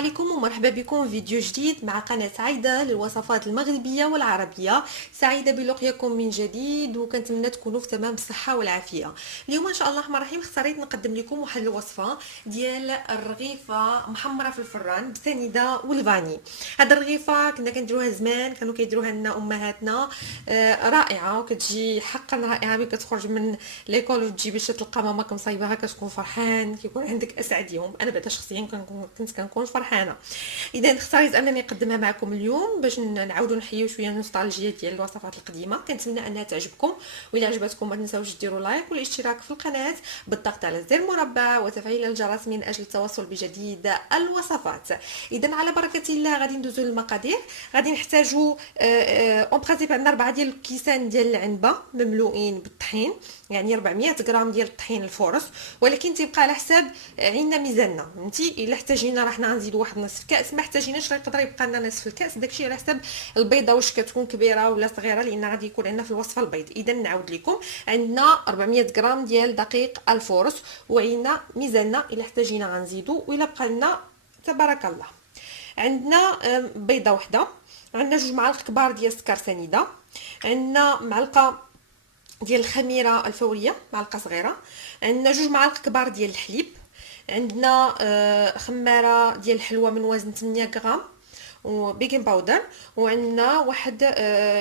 عليكم ومرحبا بكم في فيديو جديد مع قناة عايدة للوصفات المغربية والعربية. سعيدة بلقياكم من جديد وكنتمنى تكونوا في تمام الصحة والعافية. اليوم ان شاء الله الرحمن الرحيم اختاريت نقدم لكم واحد الوصفة ديال الرغيفة محمرة في الفران بسنيدة والفاني. هاد الرغيفة كنا كنديروها زمان، كانوا كيديروها لنا امهاتنا. رائعة وكتجي حقا رائعة ملي كتخرج من ليكول وتجي باش تلقى ماماك مصايبها كتكون فرحان، كيكون عندك اسعد يوم. انا بعدا شخصيا كنت كنكون فرحانه. اذا اختاريت انني نقدمها معكم اليوم باش نعاودوا نحيوا شويه النوستالجيا ديال الوصفات القديمه. كنتمنى انها تعجبكم، واذا عجبتكم ما تنساوش ديروا لايك والاشتراك في القناه بالضغط على زر المربع وتفعيل الجرس من اجل التواصل بجديد الوصفات. اذا على بركه الله غادي ندوزو للمقادير. غادي نحتاجوا اون برينسيپ عندنا 4 ديال الكيسان ديال العنبه مملوئين بالطحين، يعني 400 غرام ديال الطحين الفورس، ولكن تيبقى على حساب عيننا ميزاننا. فهمتي؟ الا احتاجينا راح نزيدوا واحد نصف كاس، ما احتاجيناش يقدر يبقى لنا نصف الكاس. داكشي على حساب البيضه واش كتكون كبيره ولا صغيره، لان غادي يكون عندنا في الوصفه البيض. اذا نعاود لكم، عندنا 400 غرام ديال دقيق الفورس وعيننا ميزاننا، الا احتاجينا غنزيدوا والا بقى لنا تبارك الله. عندنا بيضه واحده، عندنا 2 معالق كبار ديال السكر سنيده، عندنا معلقه ديال الخميره الفوريه معلقه صغيره، عندنا 2 معالق كبار ديال الحليب، عندنا خماره ديال الحلوى من وزن 8 غرام وبيكين باودر، وعندنا واحد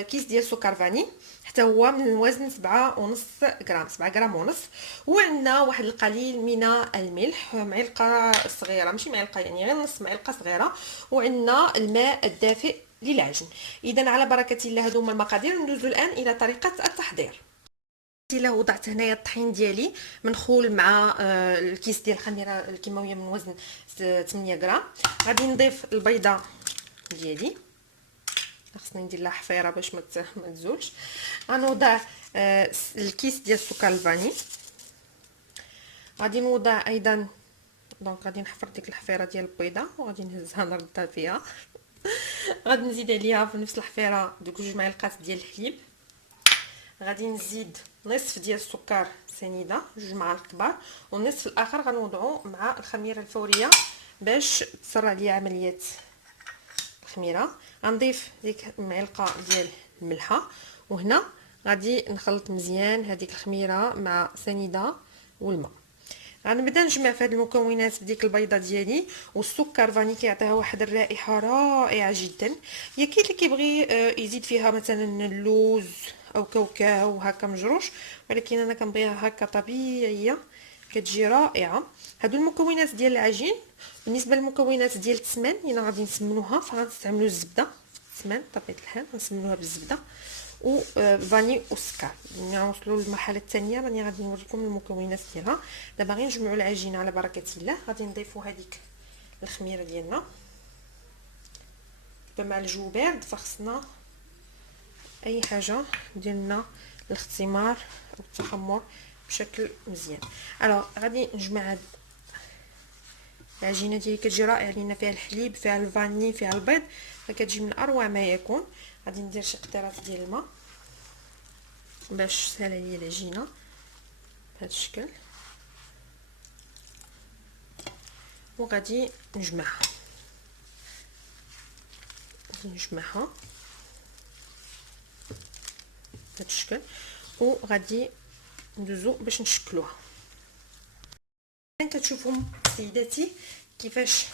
كيس ديال سكر فاني حتى هو من وزن 7.5 غرام 7 غرام ونص، وعندنا واحد القليل من الملح معلقه صغيره، ماشي معلقه يعني غير نص معلقه صغيره، وعندنا الماء الدافئ للعجن. اذا على بركه الله هادو هما المقادير. ندوزو الان الى طريقه التحضير. الا وضعت هنايا الطحين ديالي منخول مع الكيس ديال الخميره الكيماويه من وزن 8 غرام. غادي نضيف البيضه ديالي، خصني ندير لها حفيره باش ما تزولش. غنوضع الكيس ديال السكر الفاني، غادي نوضع ايضا دونك غادي نحفر ديك الحفيره ديال البيضه وغادي نهزها نردها فيها. غادي نزيد عليها في نفس الحفيره دوك 2 معلقات ديال الحليب، غادي نزيد نصف ديال السكر سنيده 2 معالق كبار، والنصف الاخر غنوضعو مع الخميره الفوريه باش تسرع ليا عمليه الخميره. غنضيف ديك المعلقه ديال الملحه، وهنا غادي نخلط مزيان هذيك الخميره مع سنيده والماء. غنبدا نجمع في هاد المكونات بديك البيضه ديالي والسكر فاني كيعطيها واحد الرائحه رائعه جدا. يا كاين اللي كيبغي يزيد فيها مثلا اللوز او كاوكاو هكا مجروش، ولكن انا كنبغيها هكا طبيعيه كتجي رائعه. هادو المكونات ديال العجين. بالنسبه للمكونات ديال التسمان الا غادي نسمنوها فغنستعملوا الزبده. التسمان طبيعه الحال غنسمنوها بالزبده وفاني والسكر. نوصلوا للمرحله الثانيه راني غادي نوريكم المكونات ديالها. دابا غير نجمعوا العجينه على بركه الله. غادي نضيفوا هذيك الخميره ديالنا مع الجو بارد، فخصنا اي حاجه ديالنا الاختمار او التخمر بشكل مزيان. الوغ غادي نجمع هاد العجينه ديالي كتجي رائعه لان فيها الحليب فيها الفاني فيها البيض، فكتجي من اروع ما يكون. غادي ندير شي قطرات ديال الماء باش تسهل عليا العجينه بهذا الشكل، وغادي نجمعها بهذا الشكل، وغادي ندوزو باش نشكلوها. كتشوفوا سيداتي كيفاش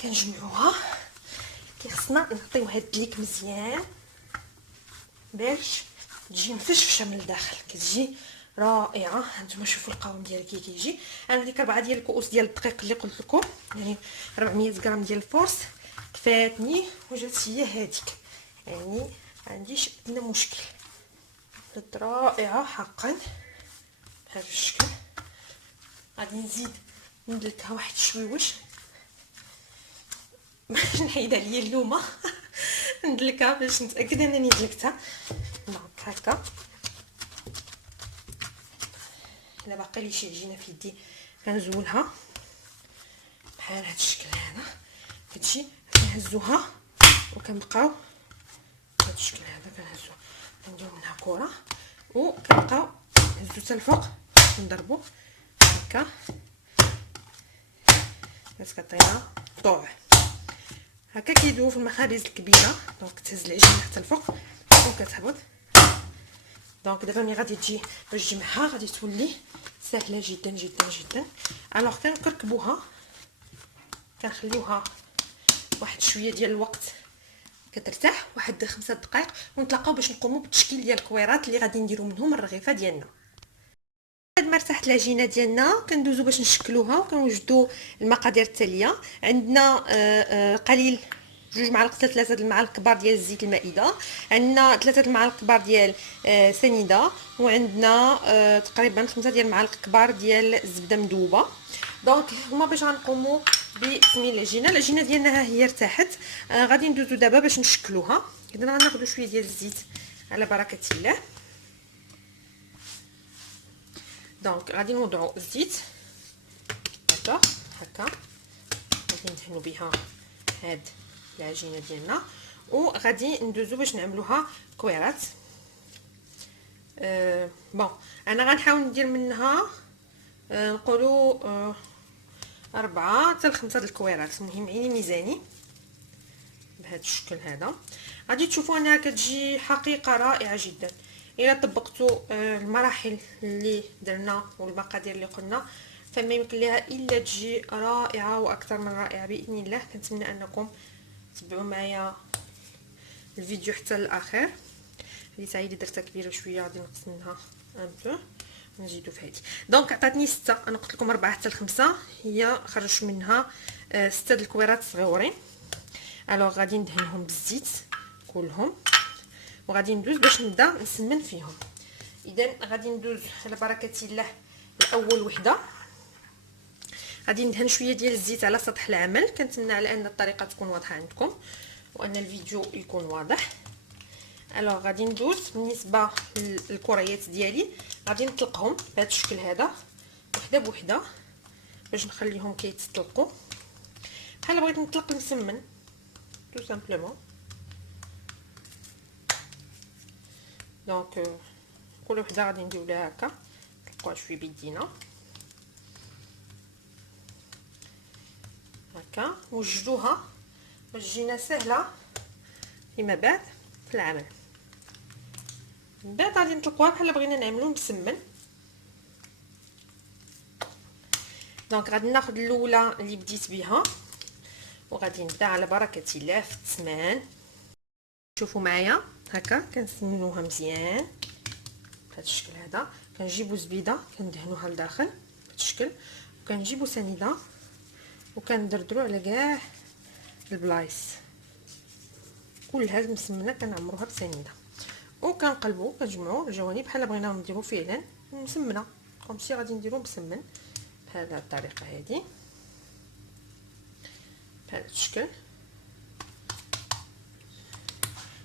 كنجمعوها. خصنا نعطيو هاد الدليك مزيان باش تجي مفشفشه من الداخل، كتجي رائعه. هانتوما شوفوا القوام ديالها كي كيجي. انا ديك 4 ديال الكؤوس ديال الدقيق اللي قلت لكم، يعني 400 غرام ديال الفورس كفاتني وجات هي هذيك، يعني ما عنديش ادنى مشكل. ولات رائعه حقا بهذا الشكل. غادي نزيد ندلكها واحد شويوش باش نحيد عليا اللومه. ندلكها باش نتاكد انني دلكتها. دونك هكا الا باقي لي شي عجينه في يدي كنزولها بحال هذا الشكل هذا. هادشي كنهزوها وكنبقاو بهذا الشكل هذا كنهزوها، كنديرو منها كره وكنبقاو نهزو حتى الفوق نضربو هكا باش كطيره طوع هكا كيدوبو في المخابز الكبيره. دونك تهز العجينه حتى الفوق وكتهبط. دونك دابا ملي غادي تجي باش تجمعها غادي تولي سهله جدا جدا جدا. الوغ كنكركبوها، كنخليوها واحد شويه ديال الوقت كترتاح، واحد 5 دقائق، ونتلاقاو باش نقوموا بالتشكيل ديال الكويرات اللي غادي نديرو منهم الرغيفه ديالنا. بعد ما ارتاحت العجينه ديالنا كندوزو باش نشكلوها، وكنوجدوا المقادير التاليه. عندنا قليل 2 معالق حتى 3 المعالق كبار ديال الزيت المائده، عندنا 3 المعالق كبار ديال سنيده، وعندنا تقريبا 5 ديال المعالق كبار ديال الزبده مذوبه. دونك هما باش غنقوموا بتسمين العجينه ديالنا. ها هي ارتاحت. غادي ندوزو دابا باش نشكلوها. اذا غناخذوا شويه ديال الزيت على بركه الله. دونك غادي نوضعوا الزيت هكا غادي ندهنوا بها هاد العجينه ديالنا، وغادي ندوزو باش نعملوها كويرات. بون انا غنحاول ندير منها نقولوا 4 حتى 5 د الكويرات. المهم عيني ميزاني بهذا الشكل هذا. غادي تشوفوا انها كتجي حقيقه رائعه جدا الا طبقتوا المراحل اللي درنا والمقادير اللي قلنا، فما يمكن لها الا تجي رائعه واكثر من رائعه باذن الله. كنتمنى انكم تبعوا معايا الفيديو حتى للاخر. هذه سعيده درتها كبيره شويه، غادي نقص منها ان بو نزيدو في هذه. دونك عطاتني 6، انا قلت لكم 4 حتى 5، هي خرجت منها 6 د الكويرات صغيورين. الوغ غادي ندهنهم بالزيت كلهم، وغادي ندوز باش نبدا نسمن فيهم. اذا غادي ندوز على بركه الله. الاول وحده غادي ندهن شويه ديال الزيت على سطح العمل. كنتمنى على ان الطريقه تكون واضحه عندكم وان الفيديو يكون واضح. الوغ غادي ندوز بالنسبه للكريات ديالي، غادي نطلقهم بهذا الشكل هذا وحده بوحده باش نخليهم كيتطلقوا بحال بغيت نطلق المسمن تو سامبلومون. دونك كل وحده غادي نديرو لها هكا، نطلقوها شويه بيدينا هكا، وجدوها باش تجينا سهله فيما بعد في العمل. من بعد غادي نطلقوها بحال بغينا نعملو مسمن. دونك غادي ناخذ الاولى اللي بديت بها وغادي نبدا على بركه الله في التسمان. شوفوا معايا هكا كنسمنوها مزيان بهذا الشكل هذا. كنجيبوا زبيده كندهنوها لداخل بهذا الشكل، وكنجيبوا سنيده وكندردروا على كاع البلايص كلها مسمنه كنعمروها بسنيده، وكنقلبوا كنجمعوا الجوانب بحال بغينا نديروا فعلا مسمنه كومسي غادي نديروا مسمن بهذه الطريقه هذه بهذا الشكل.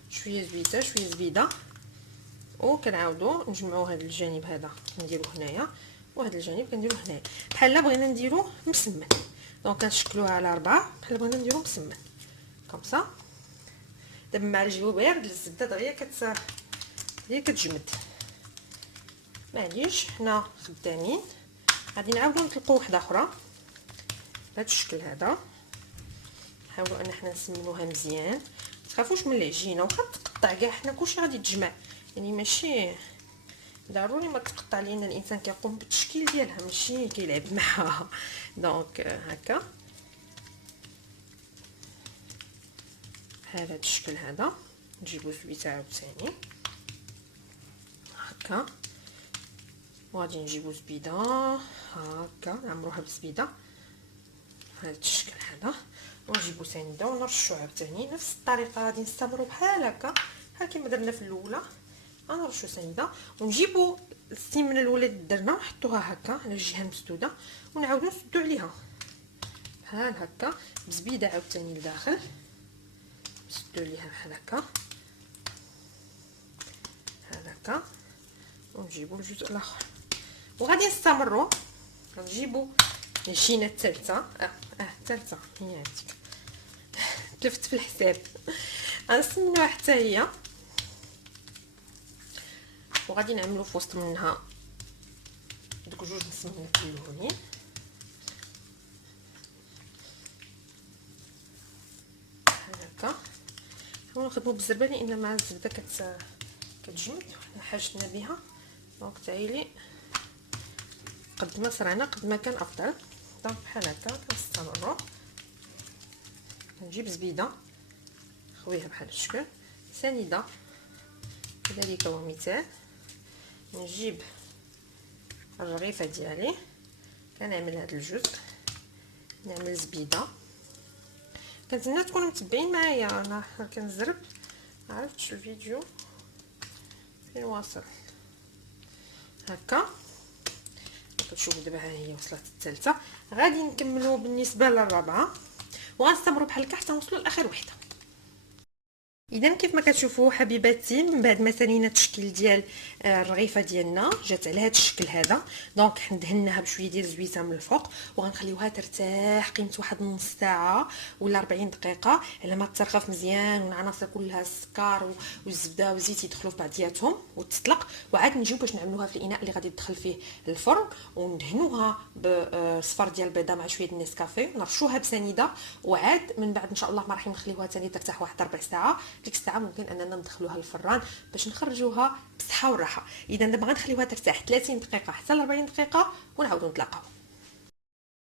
شويه زبيده شويه زبيده، وكنعاودوا نجمعوا هذا الجانب هذا نديروه هنايا وهذا الجانب كنديروه هنايا بحال بغينا نديروه مسمن. دونك كنشكلوها على 4 بحال بغينا نديروه مسمن كومسا. دابا مع الجو بارد الزبده دغيا كتجمد، معليش حنا خدامين. غادي نعاودو نطلقوا وحده اخرى بهذا الشكل هذا. نحاولوا ان حنا نسمنوها مزيان، تخافوش من العجينه واخا تقطع كاع، حنا كلشي غادي تجمع يعني ماشي ضروري ما تقطع، لان الانسان كيقوم بالتشكيل ديالها ماشي كيلعب معها. دونك هكا بهذا الشكل هذا. نجيبو زبيده عاوتاني هكا، وغادي نجيبو زبيده هكا نعمروها بالزبيده بهذا الشكل هذا، ونجيبو سنيده ونرشو عاوتاني نفس الطريقه. غادي نستمروا بحال هكا بحال كما درنا في الاولى. غنرشو سنيده ونجيبو السمنه الاولى اللي درنا ونحطوها هكا على الجهه المسدوده، ونعاودو نسدو عليها بحال هكا بزبيده عاوتاني لداخل، نسدو عليها بحال هكا بحال هكا، ونجيبو الجزء الاخر وغادي نستمروا. غنجيبو العجينه الثالثه الثالثه هي هذيك تلفت في الحساب. غنسمنوها حتى هي وغادي نعملو في وسط منها دوك جوج مسمنات الاولين هكا. نحاولوا نخدموا بالزربه لان مع الزبده كتجمد حاجتنا بها. دونك تعيلي قد ما صرعنا قد ما كان افضل. دونك بحال هكا كنستمروا. نجيب زبيده نخويها بحال الشكل، سنيده كذلك ومثال. نجيب الرغيفه ديالي كنعمل هذا الجزء، نعمل زبيده. كنتمنى تكونوا متبعين معايا، انا كنزرب ما عرفتش الفيديو فين واصل. هكا كتشوفوا دابا ها هي وصلت الثالثه. غادي نكملوا بالنسبه للرابعه وغنستمروا بحال هكا حتى نوصلوا لاخر وحده. اذا كيف ما كتشوفوا حبيباتي، من بعد ما سالينا التشكيل ديال الرغيفه ديالنا جات على هذا الشكل هذا. دونك ندهناها بشويه ديال الزويته من الفوق وغنخليوها ترتاح قيمه واحد نص ساعه ولا 40 دقيقه على ما ترخف مزيان والعناصر كلها السكر والزبده والزيت يدخلوا في بعضياتهم وتطلق. وعاد نجيو باش نعملوها في الاناء اللي غادي تدخل فيه الفرن وندهنوها بصفر ديال البيضه مع شويه النسكافيه، نرشوها بسنيده. وعاد من بعد ان شاء الله راح نخليوها ثاني ترتاح واحد ربع ساعه. ديك الساعه ممكن اننا ندخلوها للفران باش نخرجوها بصحه وراحه. اذا دابا غنخليوها ترتاح 30 دقيقه حتى ل 40 دقيقه ونعاودو نتلاقاو.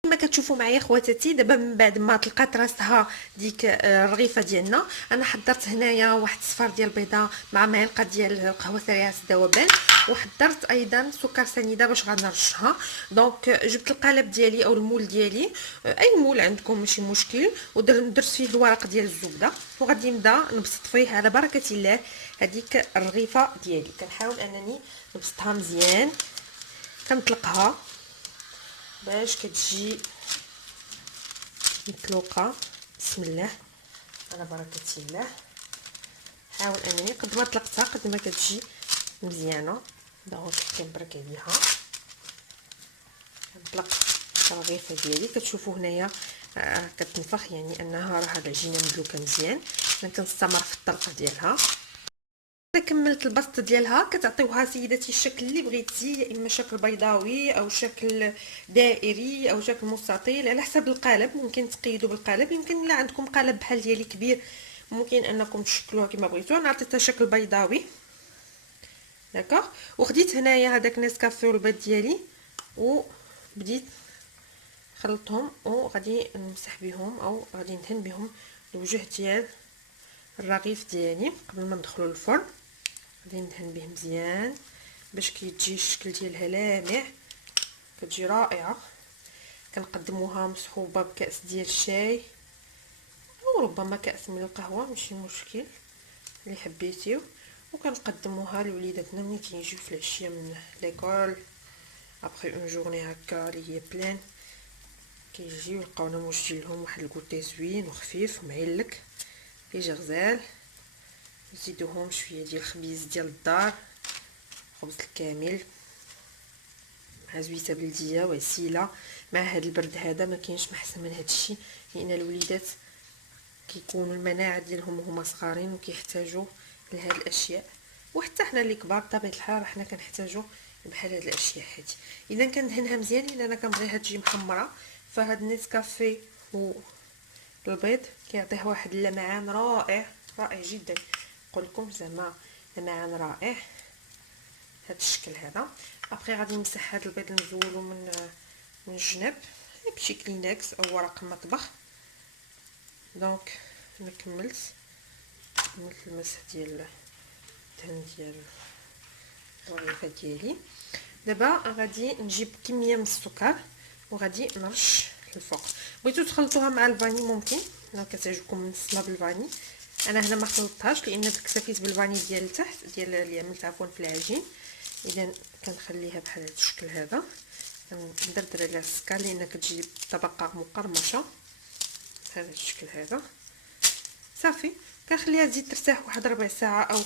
كما كتشوفوا معايا خواتاتي، دابا من بعد ما طلقات راسها ديك الرغيفه ديالنا، انا حضرت هنايا واحد صفار ديال البيضه مع معلقه ديال قهوه سريعه الذوبان، وحضرت ايضا سكر سنيده باش غنرشها. دونك جبت القالب ديالي او المول ديالي، اي مول عندكم ماشي مشكل، ودرت فيه الورق ديال الزبده وغادي نبدا نبسط فيه على بركه الله هذيك الرغيفه ديالي. كنحاول انني نبسطها مزيان، كنطلقها باش كتجي مطلوقه. بسم الله على بركه الله. حاول انني قد ما طلقتها قد ما كتجي مزيانه. دونك كنبرك عليها نطلق الرغيفه ديالي. كتشوفوا هنايا كتنفخ، يعني انها راه العجينه مدلوكه مزيان. انا كنستمر في الطلقه ديالها. اذا كملت البسط ديالها كتعطيوها سيداتي الشكل اللي بغيتي، يا اما شكل بيضاوي او شكل دائري او شكل مستطيل على حسب القالب. ممكن تقيدوا بالقالب، يمكن لا عندكم قالب بحال ديالي كبير ممكن انكم تشكلوها كما بغيتوا. انا عطيتها شكل بيضاوي داكوغ. وخديت هنايا هذاك نسكافيه والبيض ديالي وبديت خلطهم وغادي نمسح بهم او غادي ندهن بهم الوجه ديال الرغيف ديالي قبل ما ندخلوا للفرن. غادي ندهن به مزيان باش كيجي الشكل ديالها لامع، كتجي رائعه. كنقدموها مصحوبه بكاس ديال الشاي او ربما كاس من القهوه، ماشي مشكل اللي حبيتيو. وكنقدموها لوليداتنا ملي كيجيو في العشيه من ليكول ابري اون جورني هكا اللي هي بلان، كيجيو يلقاونا موجدين لهم واحد الكوتي زوين وخفيف ومعلك كيجي غزال. نزيدوهم شويه ديال الخبيز ديال الدار، خبز الكامل مع زويته بلديه وعسيله. مع هذا البرد هذا ما كاينش محسن من هذا الشيء، لان الوليدات كيكونوا المناعه ديالهم هما صغارين وكيحتاجوا لهاد الاشياء، وحتى حنا اللي كبار بطبيعه الحال حنا كنحتاجوا بحال هاد الاشياء هادي. اذا كندهنها مزيان لان انا كنبغيها تجي محمره. فهاد النسكافيه والبيض كيعطيه واحد اللمعان رائع رائع جدا. نقول لكم زعما لمعان رائع هاد الشكل هذا. ابري غادي نمسح هاد البيض نزولو من الجناب بشي كلينكس او ورق مطبخ. دونك انا كملت المسح ديال الدهن ديال الرغيفه ديالي. دابا غادي نجيب كميه من السكر وغادي نرش الفوق. بغيتو تخلطوها مع الفاني ممكن، الا كتعجبكم منسله بالفاني. انا هنا ما خلطتهاش لان اكتفيت بالفاني ديال التحت ديال اللي عملت عفوا في العجين. اذا كنخليها بحال هذا الشكل هذا، كندردر عليها السكر لان كتجي طبقه مقرمشه بهذا الشكل هذا. صافي كنخليها تزيد ترتاح واحد ربع ساعه او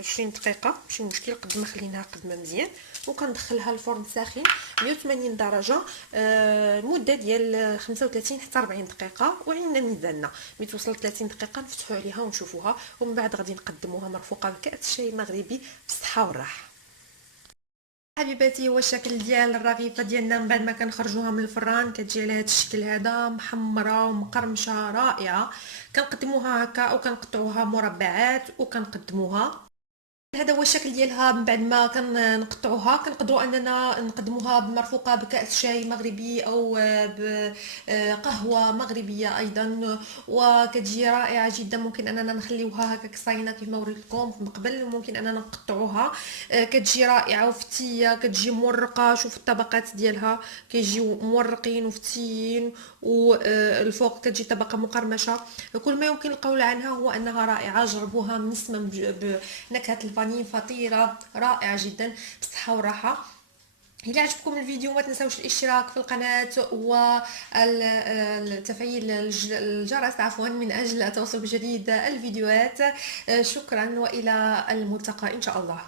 20 دقيقه ماشي مشكل، قد ما خليناها قد ما مزيان. وكندخلها الفرن ساخن 180 درجه المده ديال 35 حتى 40 دقيقه. وعندنا ميزاننا ملي توصل 30 دقيقه نفتحوا عليها ونشوفوها، ومن بعد غادي نقدموها مرفوقه بكاس شاي مغربي بالصحه والراحه. حبيباتي، هو الشكل ديال الرغيفه ديالنا من بعد ما كنخرجوها من الفران كتجي على هذا الشكل هذا، محمره ومقرمشه رائعه. كنقدموها هكا او كنقطعوها مربعات وكنقدموها. هذا هو الشكل ديالها من بعد ما كنقطعوها. كنقدروا اننا نقدموها مرفوقه بكأس شاي مغربي او بقهوه مغربيه ايضا، وكتجي رائعه جدا. ممكن اننا نخليوها هكا كصاينه كما وريت لكم من قبل، ممكن اننا نقطعوها. كتجي رائعه وفتيه، كتجي مورقه. شوف الطبقات ديالها كيجيو مورقين وفتيين، والفوق كتجي طبقه مقرمشه. كل ما يمكن القول عنها هو انها رائعه. جربوها من بنكهه الفاني فطيره رائعه جدا بالصحه والراحه. إذا عجبكم الفيديو ما تنسوش الاشتراك في القناة وتفعيل الجرس عفوا من أجل التوصل بجديد الفيديوهات. شكرا وإلى الملتقى إن شاء الله.